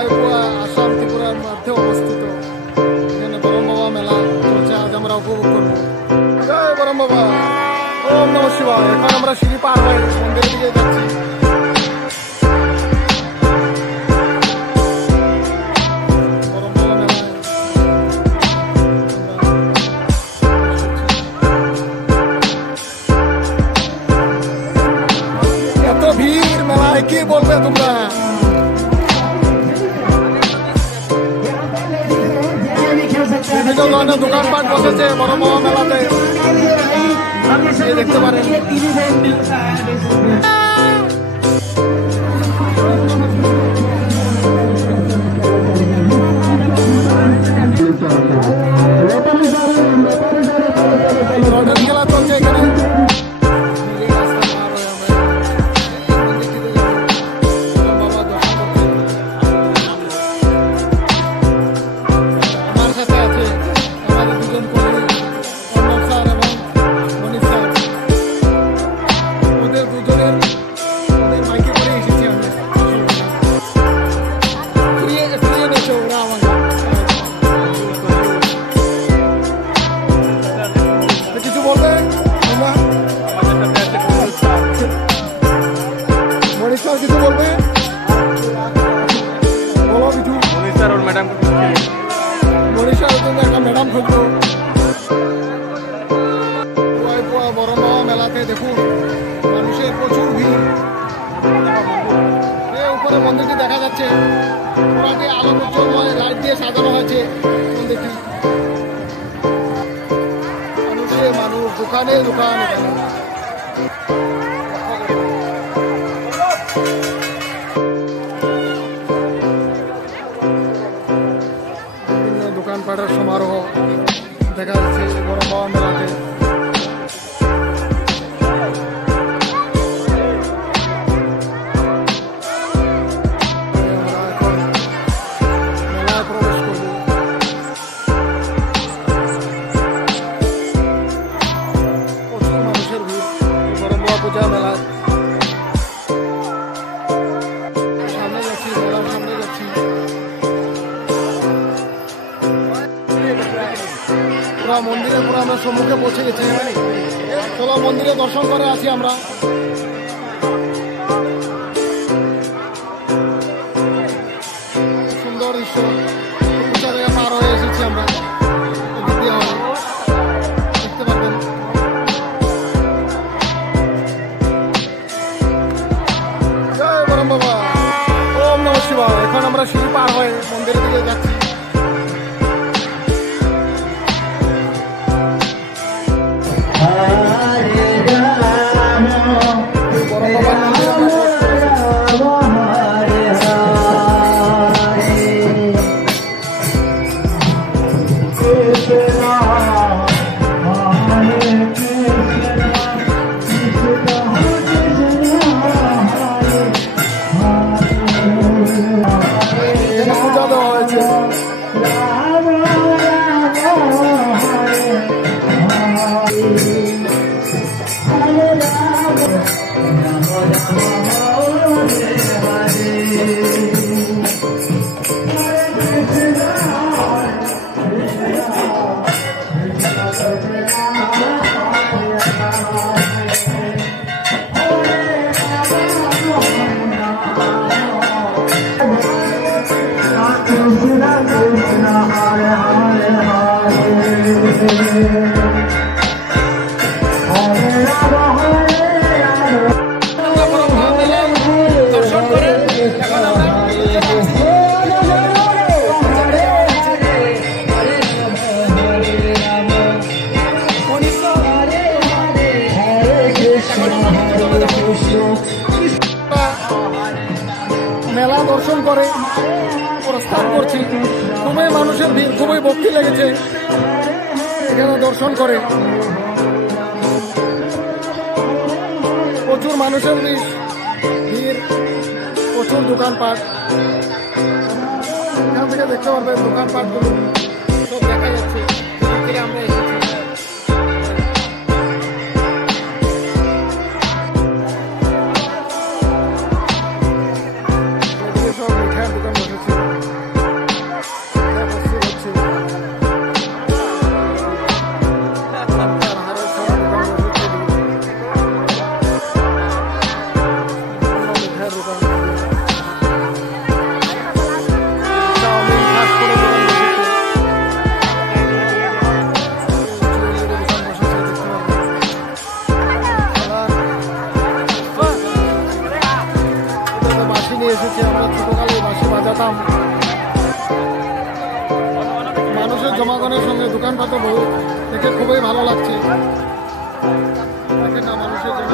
রায়পুরা আসাম ত্রিপুরার মধ্যে অবস্থিত। এখানে বরম বাবা মেলা চলছে, আজ আমরা উপভোগ করবো। জয় বরম বাবা, ওম নমঃ শিবায়। এখন আমরা সিঁড়ি পার হয়ে মন্দিরের দিকে যাচ্ছি। এত ভিড় মেলায়, কি বলবে তোমরা? বিভিন্ন ধরনের দোকানপাট বসেছে বরম বাবা মেলাতে, দেখতে পারেন। লটারি খেলা চলছে এখানে। আমার সাথে আছে আমাদের দুজন কলিগ, অর্ণব স্যার এবং মনীষ স্যার। ওদের দুজনের বাইকে করে এসেছি আমরা। ফিরিয়ে নিয়েছে ওরা আমাকে। কিছু বলবে তোমরা? মনীষ স্যার কিছু বলবে? বলো কিছু। মনীষ স্যার ওর ম্যাডাম, মনীষ স্যার একটা ম্যাডাম খুঁজলো। বরম বাবা মেলাতে দেখুন মানুষের প্রচুর ভিড়। উপরে মন্দিরটি দেখা যাচ্ছে, পুরাটি আলো উজ্জ্বলময় লাইট দিয়ে সাজানো হয়েছে মন্দিরটি। মানুষে মানুষ, দোকানে দোকান। বিভিন্ন দোকানপাটের সমারোহ দেখা যাচ্ছে বরম বাবা মেলাতে। পূজা মেলা সামনে যাচ্ছি, মেলার সামনে যাচ্ছি। পুরা মন্দিরে পুরো আমরা সম্মুখে পৌঁছে গেছি। চলো মন্দিরে দর্শন করে আসি আমরা। সুন্দর দৃশ্য, উঁচা জায়গা পার হয়ে এসেছি আমরা। দেখতে পারবেন। জয় বরম বাবা, ওম নমঃ শিবায়। এখন আমরা সিঁড়ি পার হয়ে মন্দিরের দিকে যাচ্ছি। বরম বাবার মন্দিরে আমরা পূজা দেওয়া হয়েছে। মেলা দর্শন করে প্রস্থান করছি। খুবই মানুষের ভিড়, খুবই ভক্তি লেগেছে এখানে দর্শন করে। প্রচুর মানুষের ভিড়, প্রচুর দোকানপাট। এখান থেকে দেখতে পারবেন দোকানপাটগুলো সব দেখা যাচ্ছে। আমরা সব মিঠাইয়ের দোকান বসেছে। যেতাম। মানুষের জমাগণের সঙ্গে দোকানপাটও বহু, দেখে খুবই ভালো লাগছে। দেখেন না মানুষের জন্য